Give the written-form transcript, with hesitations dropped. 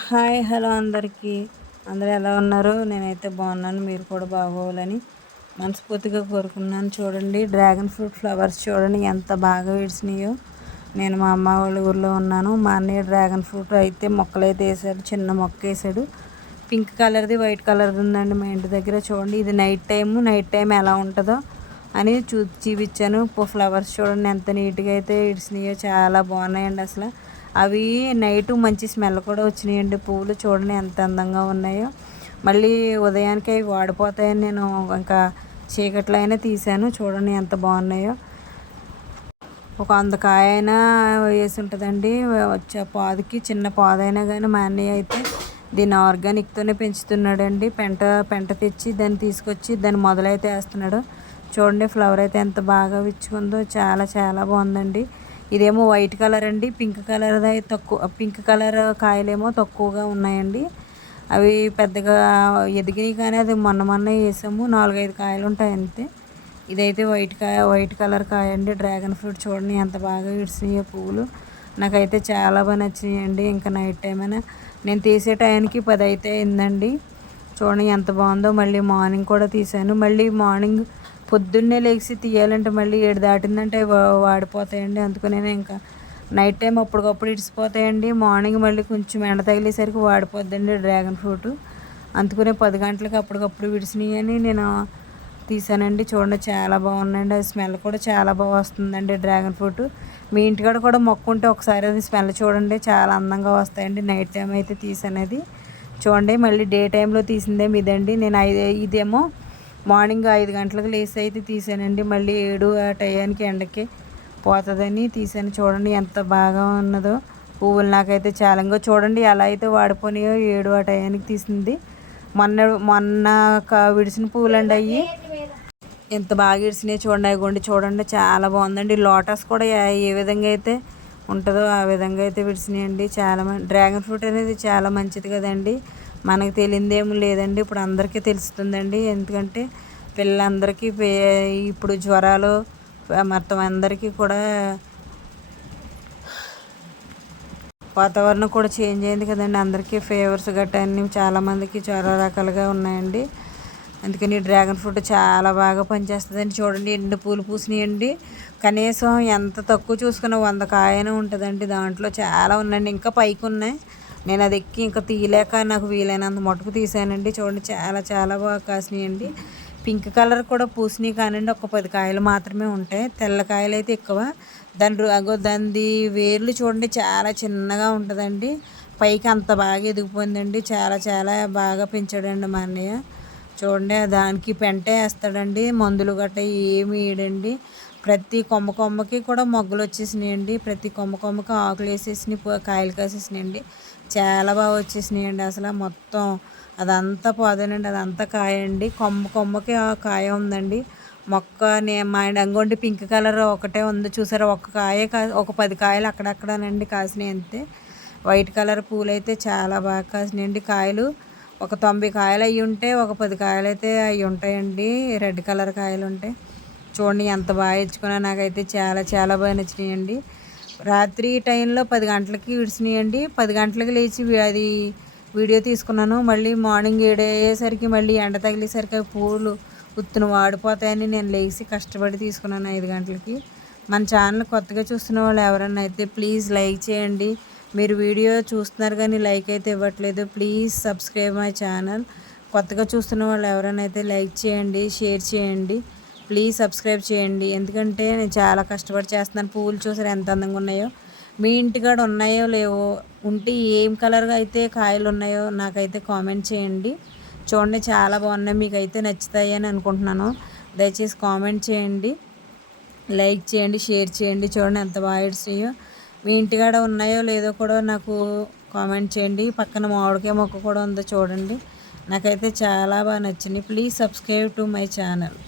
Hi hello అందరికీ. అందరూ ఎలా ఉన్నారు? నేనైతే బాగున్నాను. మీరు కూడా బాగోవాలని మనస్ఫూర్తిగా కోరుకున్నాను. చూడండి, డ్రాగన్ ఫ్రూట్ ఫ్లవర్స్ చూడండి ఎంత బాగా విడిసినాయో. నేను మా అమ్మ వాళ్ళ ఊర్లో ఉన్నాను. మా అన్నయ్య డ్రాగన్ ఫ్రూట్ అయితే మొక్కలైతే వేసాడు, చిన్న మొక్క వేసాడు. పింక్ కలర్ది, వైట్ కలర్ది ఉందండి మా ఇంటి దగ్గర. చూడండి, ఇది నైట్ టైం ఎలా ఉంటుందో అని చూపించాను. ఫ్లవర్స్ చూడండి ఎంత నీట్గా అయితే విడిసినాయో, చాలా బాగున్నాయండి అసలు. అవి నైటు మంచి స్మెల్ కూడా వచ్చినాయండి. పువ్వులు చూడండి ఎంత అందంగా ఉన్నాయో. మళ్ళీ ఉదయానికి అవి వాడిపోతాయని నేను ఇంకా చీకట్లో అయినా తీసాను. చూడండి ఎంత బాగున్నాయో. ఒక 100 కాయ అయినా వేసి ఉంటుందండి. వచ్చే పాదుకి చిన్న పాదైనా కానీ మా అన్నయ్య అయితే దీన్ని ఆర్గానిక్తోనే పెంచుతున్నాడండి. పెంట తెచ్చి దాన్ని తీసుకొచ్చి దాన్ని మొదలైతే వేస్తున్నాడు. చూడండి, ఫ్లవర్ అయితే ఎంత బాగా విచ్చుకుందో. చాలా చాలా బాగుందండి. ఇదేమో వైట్ కలర్ అండి. పింక్ కలర్ తక్కువ, పింక్ కలర్ కాయలేమో తక్కువగా ఉన్నాయండి. అవి పెద్దగా ఎదిగినాయి కానీ అది మొన్న వేసాము. 4-5 కాయలు ఉంటాయి అంతే. ఇదైతే వైట్ కలర్ కాయ అండి. డ్రాగన్ ఫ్రూట్ చూడండి ఎంత బాగా విడిసినాయో పువ్వులు. నాకైతే చాలా బాగా నచ్చినాయండి. ఇంకా నైట్ టైం అయినా నేను తీసే టైంకి 10 అయితే అయిందండి. చూడండి ఎంత బాగుందో. మళ్ళీ మార్నింగ్ కూడా తీసాను. మళ్ళీ మార్నింగ్ పొద్దున్నే లేచి తీయాలంటే మళ్ళీ 7 దాటిందంటే వాడిపోతాయండి. అందుకనే ఇంకా నైట్ టైం అప్పటికప్పుడు ఇడిసిపోతాయండి. మార్నింగ్ మళ్ళీ కొంచెం ఎండ తగిలేసరికి వాడిపోద్దండి డ్రాగన్ ఫ్రూట్. అందుకనే 10 గంటలకు అప్పటికప్పుడు విడిసినాయి అని నేను తీసానండి. చూడండి చాలా బాగున్నాయండి. అది స్మెల్ కూడా చాలా బాగా వస్తుందండి డ్రాగన్ ఫ్రూట్. మీ ఇంటికాడ కూడా మొక్క ఉంటే ఒకసారి అది స్మెల్ చూడండి, చాలా అందంగా వస్తాయండి. నైట్ టైం అయితే తీసానది. చూడండి, మళ్ళీ డే టైంలో తీసిందేమో ఇదండి. నేను ఇదేమో మార్నింగ్ 5 గంటలకు లేసి అయితే తీసానండి. మళ్ళీ 7 ఆ టయానికి ఎండకి పోతుందని తీసాను. చూడండి ఎంత బాగా ఉన్నదో పువ్వులు. నాకైతే చాలా చూడండి ఎలా అయితే వాడిపోయినాయో. 7 ఆ టయానికి తీసింది. మొన్న విడిసిన పువ్వులు అండి అవి. ఎంత బాగా విడిసినాయి చూడండి. అవి చూడండి చాలా బాగుందండి. లోటస్ కూడా ఏ విధంగా అయితే ఉంటుందో ఆ విధంగా అయితే విడిసినాయండి. చాలా డ్రాగన్ ఫ్రూట్ అనేది చాలా మంచిది కదండి. మనకు తెలియదేమీ లేదండి. ఇప్పుడు అందరికీ తెలుస్తుందండి. ఎందుకంటే పిల్లలందరికీ ఇప్పుడు జ్వరాలు మొత్తం అందరికీ కూడా వాతావరణం కూడా చేంజ్ అయింది కదండి. అందరికీ ఫీవర్స్ గట్రా అన్నీ చాలామందికి చాలా రకాలుగా ఉన్నాయండి. అందుకని డ్రాగన్ ఫ్రూట్ చాలా బాగా పనిచేస్తుందండి. చూడండి ఎండు పూలు పూసినాయండి. కనీసం ఎంత తక్కువ చూసుకున్న 100 కాయనే ఉంటుందండి. దాంట్లో చాలా ఉన్నాయండి. ఇంకా పైకి ఉన్నాయి. నేను అది ఎక్కి ఇంకా తీయలేక నాకు వీలైనంత మటుకు తీసానండి. చూడండి చాలా చాలా బాగా కాసినాయండి. పింక్ కలర్ కూడా పూసినాయి కానివ్వండి, ఒక 10 కాయలు మాత్రమే ఉంటాయి. తెల్ల కాయలు అయితే ఎక్కువ. దానిది వేర్లు చూడండి చాలా చిన్నగా ఉంటుందండి. పైకి అంత బాగా ఎదిగిపోయిందండి. చాలా చాలా బాగా పెంచాడండి మా అన్నయ్య. చూడండి, దానికి పెంటే వేస్తాడండి. మందులు గట్రా ఏమి వేయడండి. ప్రతి కొమ్మకి కూడా మొగ్గలు వచ్చేసినాయండి. ప్రతి కొమ్మకి ఆకులు వేసేసినాయి, కాయలు కాసేసినాయండి. చాలా బాగా వచ్చేసినాయండి. అసలు మొత్తం అదంతా పోదేనండి, అదంతా కాయ అండి. కొమ్మకి కాయ ఉందండి. మొక్క మా అంగోండి పింక్ కలర్ ఒకటే ఉంది చూసారా. ఒక కాయ ఒక 10 కాయలు అక్కడక్కడనండి కాసినాయి అంతే. వైట్ కలర్ పూలు అయితే చాలా బాగా కాసినాయండి. కాయలు ఒక 90 కాయలు అవి ఉంటే ఒక 10 కాయలు అయితే అవి ఉంటాయండి. రెడ్ కలర్ కాయలు ఉంటాయి. చూడండి ఎంత బాగా ఇచ్చుకున్నా. నాకైతే చాలా చాలా బాగా నచ్చినాయండి. రాత్రి టైంలో 10 గంటలకి విడిచినాయండి. 10 గంటలకు లేచి అది వీడియో తీసుకున్నాను. మళ్ళీ మార్నింగ్ 7 అయ్యేసరికి మళ్ళీ ఎండ తగిలేసరికి పూలు ఉత్తున వాడిపోతాయని నేను లేచి కష్టపడి తీసుకున్నాను 5 గంటలకి. మన ఛానల్ కొత్తగా చూస్తున్న వాళ్ళు ఎవరన్నా అయితే ప్లీజ్ లైక్ చేయండి. మీరు వీడియో చూస్తున్నారు కానీ లైక్ అయితే ఇవ్వట్లేదు. Please subscribe my channel. కొత్తగా చూస్తున్న వాళ్ళు ఎవరైనా అయితే లైక్ చేయండి, షేర్ చేయండి. ప్లీజ్ సబ్స్క్రైబ్ చేయండి. ఎందుకంటే నేను చాలా కష్టపడి చేస్తున్నాను. పువ్వులు చూసారు ఎంత అందంగా ఉన్నాయో. మీ ఇంటికాడ ఉన్నాయో లేవో, ఉంటే ఏం కలర్గా అయితే కాయలు ఉన్నాయో నాకైతే కామెంట్ చేయండి. చూడండి చాలా బాగున్నాయి. మీకైతే నచ్చుతాయి అని అనుకుంటున్నాను. దయచేసి కామెంట్ చేయండి, లైక్ చేయండి, షేర్ చేయండి. చూడండి ఎంత బాగా ఇడిచాయో. మీ ఇంటికాడ ఉన్నాయో లేదో కూడా నాకు కామెంట్ చేయండి. పక్కన మామిడికాయ మొక్క కూడా ఉందో చూడండి. నాకైతే చాలా బాగా నచ్చింది. Please subscribe to my channel.